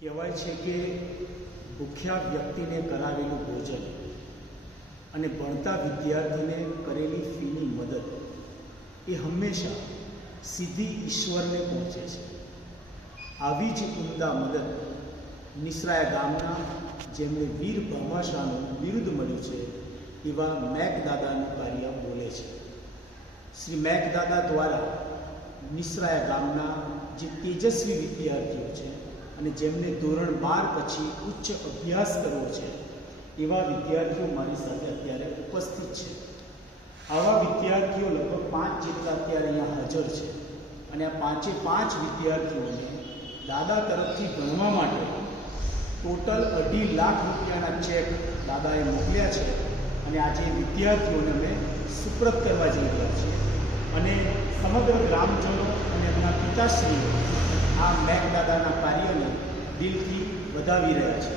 કહેવાય છે કે ભૂખ્યા વ્યક્તિને કરાવેલું ભોજન અને ભણતા વિદ્યાર્થીને કરેલી ફીની મદદ એ હંમેશા સીધી ઈશ્વરને પહોંચે છે. આવી જ ઉમદા મદદ નિસરાયા ગામના જેમને વીર ભામાશાહનું બિરુદ મળ્યું છે એવા મેઘદાદાનું કાર્ય બોલે છે. શ્રી મેઘદાદા દ્વારા નિસરાયા ગામના જે તેજસ્વી વિદ્યાર્થીઓ છે અને જેમને ધોરણ 12 પછી ઉચ્ચ અભ્યાસ કરવો છે એવા વિદ્યાર્થીઓ મારી સાથે અત્યારે ઉપસ્થિત છે. આવા વિદ્યાર્થીઓ લગભગ 5 જેટલા અત્યારે અહીંયા હાજર છે અને આ 5 વિદ્યાર્થીઓને દાદા તરફથી ભણવા માટે ટોટલ 2.5 લાખ રૂપિયાના ચેક દાદાએ મોકલ્યા છે અને આજે વિદ્યાર્થીઓને અમે સુપ્રત કરવા જઈ રહ્યા છીએ અને સમગ્ર ગ્રામજનો અને એમના પિતાશ્રીઓ આ મેઘદાદાના કાર્યને દિલથી વધાવી રહ્યા છે.